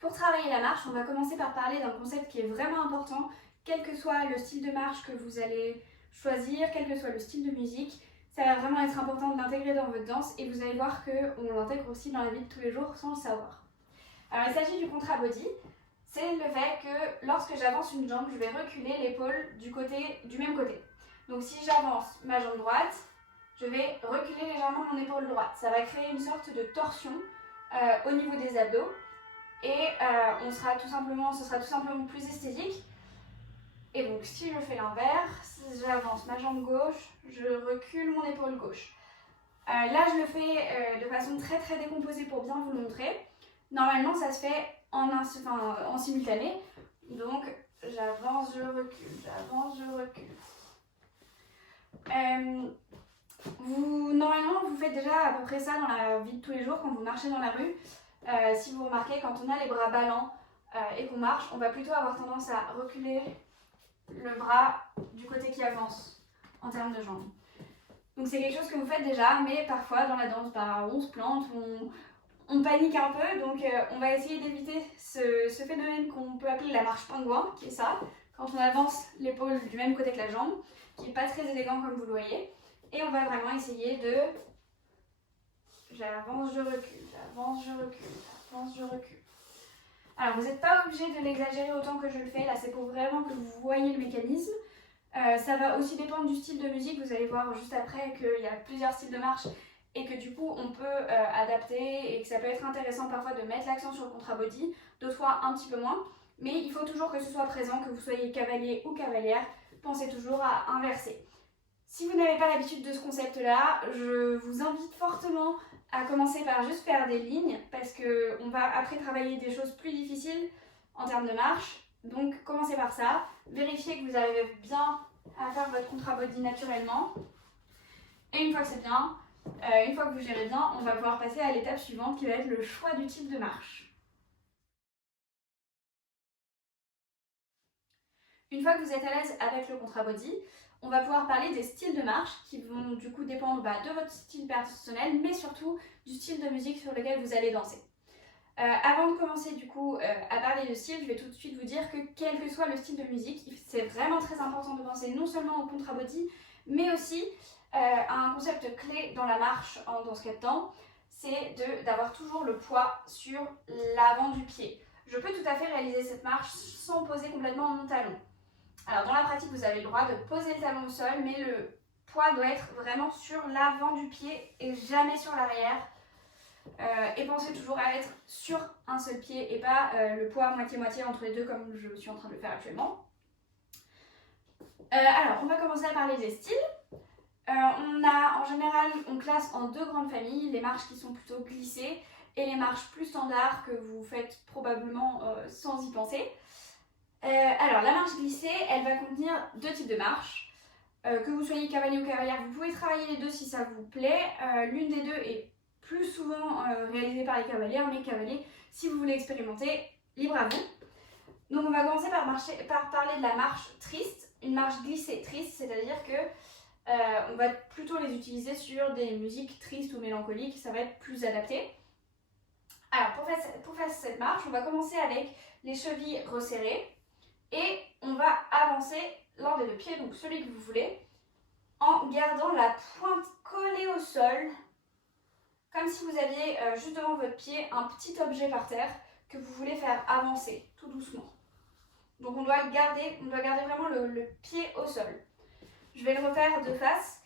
Pour travailler la marche, on va commencer par parler d'un concept qui est vraiment important, quel que soit le style de marche que vous allez choisir, quel que soit le style de musique. Ça va vraiment être important de l'intégrer dans votre danse et vous allez voir qu'on l'intègre aussi dans la vie de tous les jours sans le savoir. Alors il s'agit du contra body, c'est le fait que lorsque j'avance une jambe, je vais reculer l'épaule du même côté. Donc si j'avance ma jambe droite, je vais reculer légèrement mon épaule droite. Ça va créer une sorte de torsion au niveau des abdos et ce sera tout simplement plus esthétique. Et donc si je fais l'inverse, j'avance ma jambe gauche, je recule mon épaule gauche. Là je le fais de façon très décomposée pour bien vous le montrer. Normalement ça se fait en simultané, donc j'avance, je recule, j'avance, je recule. Normalement vous faites déjà à peu près ça dans la vie de tous les jours quand vous marchez dans la rue. Si vous remarquez, quand on a les bras ballants et qu'on marche, on va plutôt avoir tendance à reculer le bras du côté qui avance en termes de jambes. Donc c'est quelque chose que vous faites déjà, mais parfois dans la danse, on se plante, on panique un peu, donc on va essayer d'éviter ce phénomène qu'on peut appeler la marche pingouin, qui est ça, quand on avance l'épaule du même côté que la jambe, qui n'est pas très élégant comme vous le voyez, et on va vraiment essayer de j'avance, je recule, j'avance, je recule, j'avance, je recule. Alors vous n'êtes pas obligé de l'exagérer autant que je le fais, là c'est pour vraiment que vous voyez le mécanisme. Ça va aussi dépendre du style de musique, vous allez voir juste après qu'il y a plusieurs styles de marche et que du coup on peut adapter et que ça peut être intéressant parfois de mettre l'accent sur le contra body, d'autres fois un petit peu moins, mais il faut toujours que ce soit présent, que vous soyez cavalier ou cavalière, pensez toujours à inverser. Si vous n'avez pas l'habitude de ce concept-là, je vous invite fortement à commencer par juste faire des lignes parce qu'on va après travailler des choses plus difficiles en termes de marche. Donc commencez par ça, vérifiez que vous arrivez bien à faire votre contra body naturellement. Et une fois que c'est bien, une fois que vous gérez bien, on va pouvoir passer à l'étape suivante qui va être le choix du type de marche. Une fois que vous êtes à l'aise avec le contra body, on va pouvoir parler des styles de marche qui vont du coup dépendre de votre style personnel, mais surtout du style de musique sur lequel vous allez danser. Avant de commencer du coup à parler de style, je vais tout de suite vous dire que quel que soit le style de musique, c'est vraiment très important de penser non seulement au contra body, mais aussi à un concept clé dans la marche en danse cap-temps, c'est d'avoir toujours le poids sur l'avant du pied. Je peux tout à fait réaliser cette marche sans poser complètement mon talon. Alors dans la pratique, vous avez le droit de poser le talon au sol, mais le poids doit être vraiment sur l'avant du pied et jamais sur l'arrière. Et pensez toujours à être sur un seul pied et pas le poids moitié-moitié entre les deux comme je suis en train de le faire actuellement. Alors, on va commencer à parler des styles. En général, on classe en deux grandes familles, les marches qui sont plutôt glissées et les marches plus standards que vous faites probablement sans y penser. Alors, la marche glissée, elle va contenir deux types de marches. Que vous soyez cavalier ou cavalière, vous pouvez travailler les deux si ça vous plaît. L'une des deux est plus souvent réalisée par les cavalières, mais cavaliers, si vous voulez expérimenter, libre à vous. Donc on va commencer par parler de la marche triste, une marche glissée triste, c'est-à-dire que on va plutôt les utiliser sur des musiques tristes ou mélancoliques, ça va être plus adapté. Alors pour faire cette marche, on va commencer avec les chevilles resserrées et on va avancer l'un des deux pieds, donc celui que vous voulez, en gardant la pointe collée au sol, comme si vous aviez juste devant votre pied un petit objet par terre que vous voulez faire avancer tout doucement. Donc on doit garder vraiment le pied au sol. Je vais le refaire de face.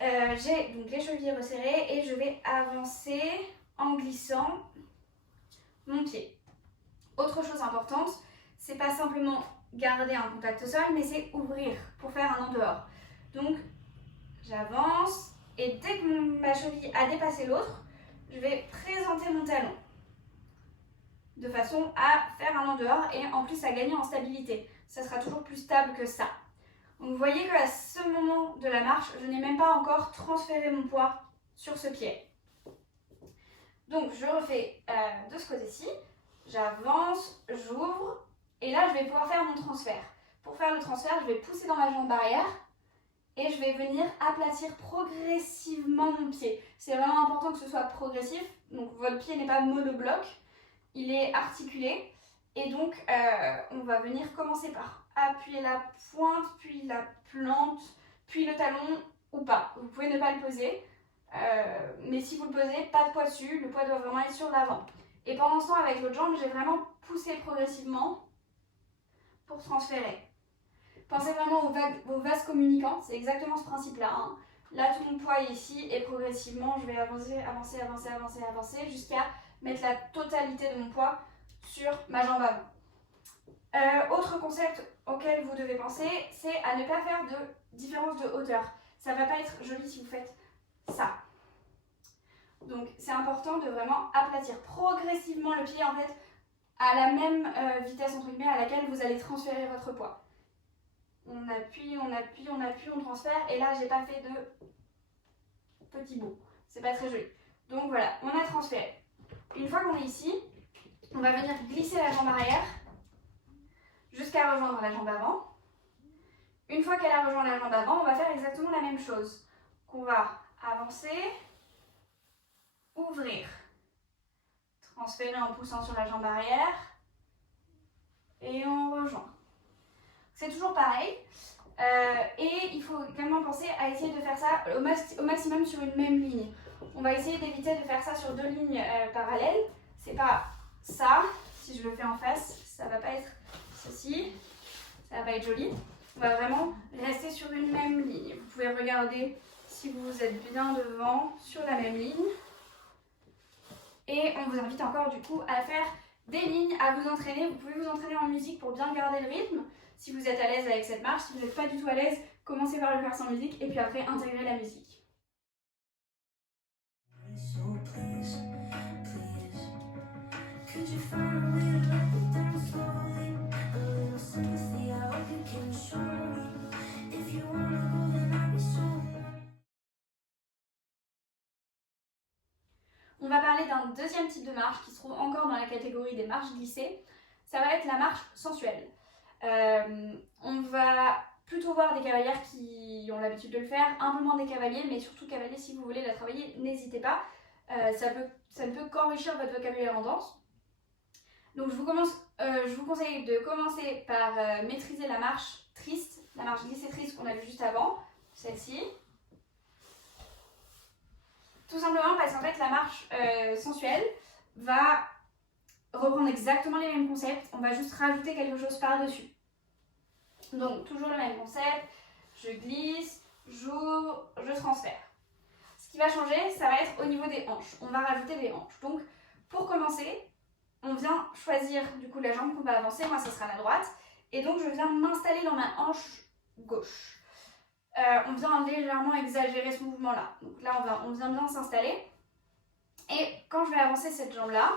J'ai donc les chevilles resserrées et je vais avancer en glissant mon pied. Autre chose importante, c'est pas simplement garder un contact au sol, mais c'est ouvrir pour faire un en dehors. Donc j'avance et dès que ma cheville a dépassé l'autre, je vais présenter mon talon de façon à faire un en dehors et en plus à gagner en stabilité. Ça sera toujours plus stable que ça. Donc vous voyez qu'à ce moment de la marche, je n'ai même pas encore transféré mon poids sur ce pied. Donc je refais de ce côté-ci, j'avance, j'ouvre et là je vais pouvoir faire mon transfert. Pour faire le transfert, je vais pousser dans ma jambe arrière et je vais venir aplatir progressivement mon pied. C'est vraiment important que ce soit progressif, donc votre pied n'est pas monobloc. il est articulé. Et donc, on va venir commencer par appuyer la pointe, puis la plante, puis le talon ou pas. Vous pouvez ne pas le poser, mais si vous le posez, pas de poids dessus, le poids doit vraiment être sur l'avant. Et pendant ce temps, avec l'autre jambe, j'ai vraiment poussé progressivement pour transférer. Pensez vraiment aux vases communicants, c'est exactement ce principe-là. Hein. Là, tout mon poids est ici et progressivement, je vais avancer jusqu'à mettre la totalité de mon poids sur ma jambe avant. Autre concept auquel vous devez penser, c'est à ne pas faire de différence de hauteur. Ça ne va pas être joli si vous faites ça. Donc c'est important de vraiment aplatir progressivement le pied en fait à la même vitesse entre guillemets à laquelle vous allez transférer votre poids. On appuie, on transfère et là j'ai pas fait de petits bouts. C'est pas très joli. Donc voilà, on a transféré. Une fois qu'on est ici, on va venir glisser la jambe arrière jusqu'à rejoindre la jambe avant. Une fois qu'elle a rejoint la jambe avant, on va faire exactement la même chose. On va avancer, ouvrir, transférer en poussant sur la jambe arrière et on rejoint. C'est toujours pareil. Et il faut également penser à essayer de faire ça au maximum sur une même ligne. On va essayer d'éviter de faire ça sur deux lignes parallèles. C'est pas ça. Si je le fais en face, ça va pas être ceci. Ça va pas être joli. On va vraiment rester sur une même ligne. Vous pouvez regarder si vous êtes bien devant sur la même ligne. Et on vous invite encore du coup à faire des lignes, à vous entraîner. Vous pouvez vous entraîner en musique pour bien garder le rythme. Si vous êtes à l'aise avec cette marche, si vous n'êtes pas du tout à l'aise, commencez par le faire sans musique et puis après intégrer la musique. On va parler d'un deuxième type de marche qui se trouve encore dans la catégorie des marches glissées. Ça va être la marche sensuelle. On va plutôt voir des cavalières qui ont l'habitude de le faire, un peu moins des cavaliers, mais surtout cavaliers, si vous voulez la travailler, n'hésitez pas. Ça ne peut qu'enrichir votre vocabulaire en danse. Donc je vous conseille de commencer par maîtriser la marche triste, la marche glissée triste qu'on a vue juste avant, celle-ci. Tout simplement parce qu'en fait la marche sensuelle va reprendre exactement les mêmes concepts, on va juste rajouter quelque chose par-dessus. Donc toujours le même concept, je glisse, j'ouvre, je transfère. Ce qui va changer, ça va être au niveau des hanches. On va rajouter des hanches. Donc pour commencer, on vient choisir du coup la jambe qu'on va avancer, moi ça sera la droite. Et donc je viens m'installer dans ma hanche gauche. On vient légèrement exagérer ce mouvement-là. Donc là on vient bien s'installer. Et quand je vais avancer cette jambe-là,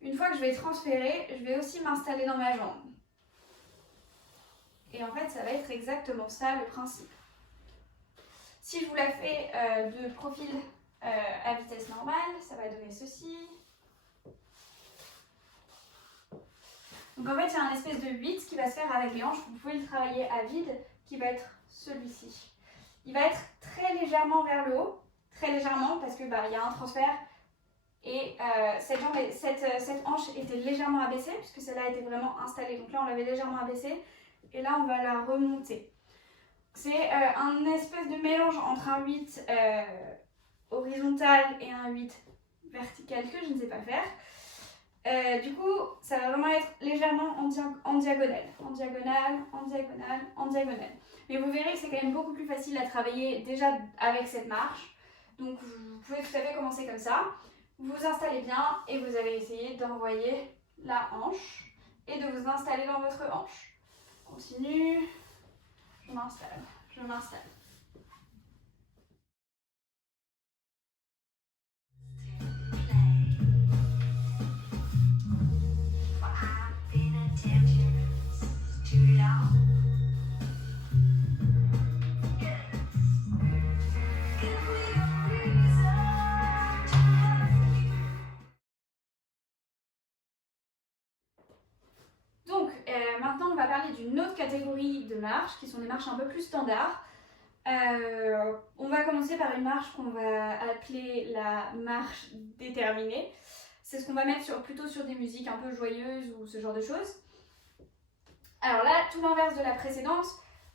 une fois que je vais transférer, je vais aussi m'installer dans ma jambe. Et en fait, ça va être exactement ça le principe. Si je vous la fais de profil à vitesse normale, ça va donner ceci. Donc en fait, il y a un espèce de 8 qui va se faire avec les hanches. Vous pouvez le travailler à vide, qui va être celui-ci. Il va être très légèrement vers le haut, très légèrement, parce que il y a un transfert. Et cette hanche était légèrement abaissée, puisque celle-là était vraiment installée. Donc là, on l'avait légèrement abaissée. Et là, on va la remonter. C'est un espèce de mélange entre un 8 horizontal et un 8 vertical que je ne sais pas faire. Du coup, ça va vraiment être légèrement en diagonale. En diagonale, en diagonale, en diagonale. Mais vous verrez que c'est quand même beaucoup plus facile à travailler déjà avec cette marche. Donc, vous pouvez tout à fait commencer comme ça. Vous vous installez bien et vous allez essayer d'envoyer la hanche et de vous installer dans votre hanche. Continue, je m'installe, je m'installe. Maintenant, on va parler d'une autre catégorie de marches, qui sont des marches un peu plus standards. On va commencer par une marche qu'on va appeler la marche déterminée. C'est ce qu'on va mettre plutôt sur des musiques un peu joyeuses ou ce genre de choses. Alors là, tout l'inverse de la précédente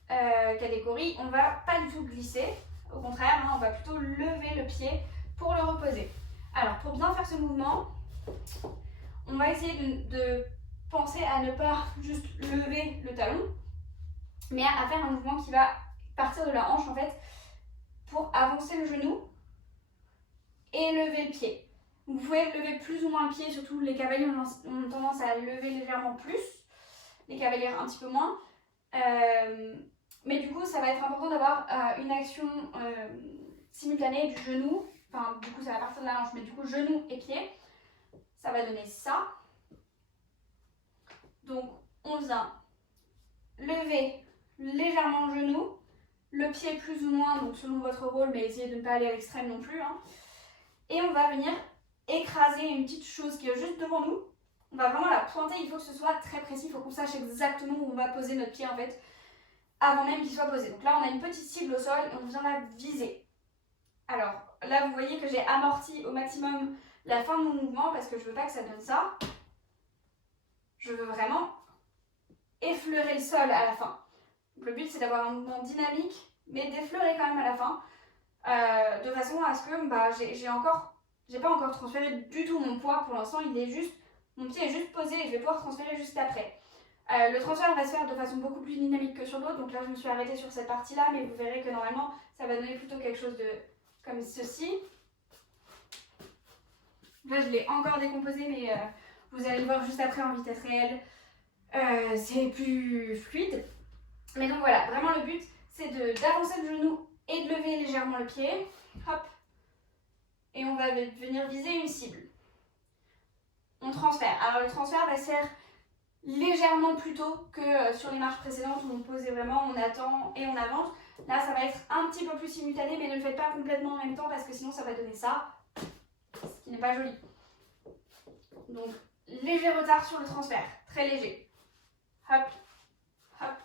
catégorie, on va pas du tout glisser. Au contraire, on va plutôt lever le pied pour le reposer. Alors pour bien faire ce mouvement, on va essayer de penser à ne pas juste lever le talon, mais à faire un mouvement qui va partir de la hanche en fait pour avancer le genou et lever le pied. Vous pouvez lever plus ou moins le pied, surtout les cavaliers ont tendance à lever légèrement plus, les cavalières un petit peu moins. Mais du coup, ça va être important d'avoir une action simultanée du genou. Enfin, du coup, ça va partir de la hanche, mais du coup, genou et pied. Ça va donner ça. Donc, on vient lever légèrement le genou, le pied plus ou moins, donc selon votre rôle, mais essayez de ne pas aller à l'extrême non plus. Et on va venir écraser une petite chose qui est juste devant nous. On va vraiment la pointer, il faut que ce soit très précis, il faut qu'on sache exactement où on va poser notre pied en fait, avant même qu'il soit posé. Donc là, on a une petite cible au sol et on vient la viser. Alors là, vous voyez que j'ai amorti au maximum la fin de mon mouvement parce que je veux pas que ça donne ça. Je veux vraiment effleurer le sol à la fin. Donc le but, c'est d'avoir un mouvement dynamique, mais d'effleurer quand même à la fin, de façon à ce que j'ai pas encore transféré du tout mon poids pour l'instant. Mon pied est juste posé et je vais pouvoir transférer juste après. Le transfert va se faire de façon beaucoup plus dynamique que sur l'autre, donc là je me suis arrêtée sur cette partie-là, mais vous verrez que normalement ça va donner plutôt quelque chose de comme ceci. Là je l'ai encore décomposé, mais vous allez le voir juste après en vitesse réelle, c'est plus fluide. Mais donc voilà, vraiment le but c'est d'avancer le genou et de lever légèrement le pied, hop, et on va venir viser une cible. On transfère. Alors le transfert va se faire légèrement plus tôt que sur les marches précédentes où on posait vraiment, on attend et on avance. Là ça va être un petit peu plus simultané, mais ne le faites pas complètement en même temps parce que sinon ça va donner ça, ce qui n'est pas joli. Donc léger retard sur le transfert, très léger. Hop, hop.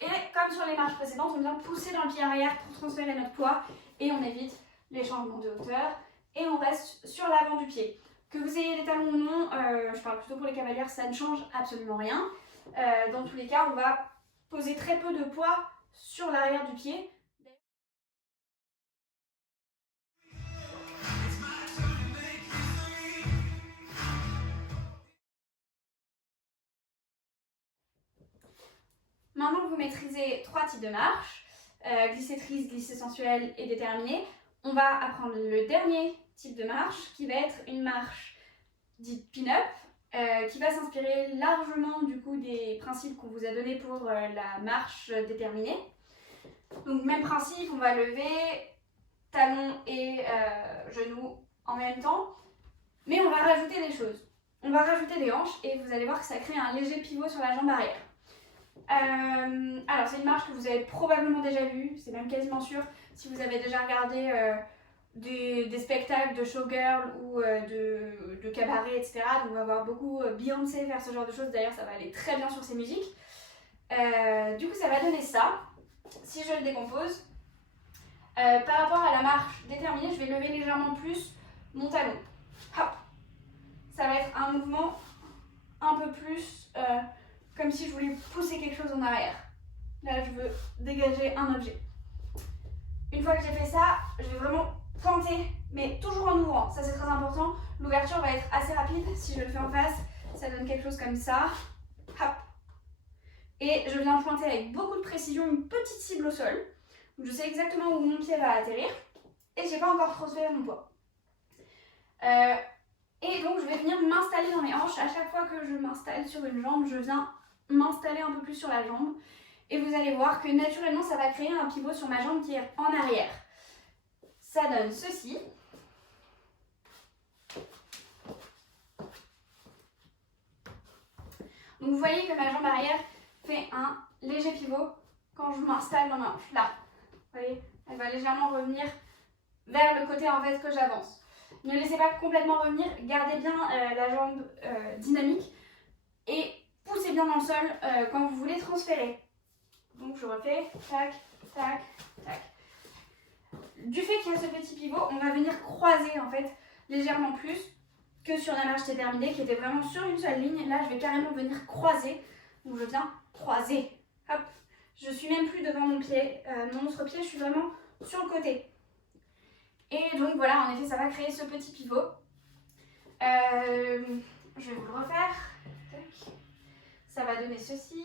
Et comme sur les marches précédentes, on vient pousser dans le pied arrière pour transférer notre poids et on évite les changements de hauteur et on reste sur l'avant du pied. Que vous ayez des talons ou non, je parle plutôt pour les cavalières, ça ne change absolument rien. Dans tous les cas, on va poser très peu de poids sur l'arrière du pied. Maintenant que vous maîtrisez 3 types de marches, glissée triste, glissée sensuelle et déterminée, on va apprendre le dernier type de marche qui va être une marche dite pin-up, qui va s'inspirer largement du coup des principes qu'on vous a donnés pour la marche déterminée. Donc même principe, on va lever talons et genoux en même temps, mais on va rajouter des choses. On va rajouter des hanches et vous allez voir que ça crée un léger pivot sur la jambe arrière. Alors c'est une marche que vous avez probablement déjà vue, c'est même quasiment sûr si vous avez déjà regardé des spectacles de showgirl ou de cabaret, etc. Donc on va voir beaucoup Beyoncé faire ce genre de choses, d'ailleurs ça va aller très bien sur ces musiques. Du coup ça va donner ça, si je le décompose. Par rapport à la marche déterminée, je vais lever légèrement plus mon talon. Hop. Ça va être un mouvement un peu plus comme si je voulais pousser quelque chose en arrière. Là, je veux dégager un objet. Une fois que j'ai fait ça, je vais vraiment pointer, mais toujours en ouvrant. Ça, c'est très important. L'ouverture va être assez rapide. Si je le fais en face, ça donne quelque chose comme ça. Hop. Et je viens pointer avec beaucoup de précision une petite cible au sol. Donc, je sais exactement où mon pied va atterrir. Et je n'ai pas encore transféré mon poids. Et donc, je vais venir m'installer dans mes hanches. À chaque fois que je m'installe sur une jambe, je viens m'installer un peu plus sur la jambe. Et vous allez voir que naturellement, ça va créer un pivot sur ma jambe qui est en arrière. Ça donne ceci. Donc, vous voyez que ma jambe arrière fait un léger pivot quand je m'installe dans ma hanche. Là, vous voyez, elle va légèrement revenir vers le côté en fait que j'avance. Ne laissez pas complètement revenir, gardez bien la jambe dynamique et poussez bien dans le sol quand vous voulez transférer. Donc je refais, tac, tac, tac. Du fait qu'il y a ce petit pivot, on va venir croiser en fait légèrement plus que sur la marche déterminée qui était vraiment sur une seule ligne. Là, je vais carrément venir croiser. Donc je viens croiser. Hop. Je suis même plus devant mon pied, mon autre pied, je suis vraiment sur le côté. Et donc voilà, en effet, ça va créer ce petit pivot. Je vais vous le refaire. Tac. Ça va donner ceci.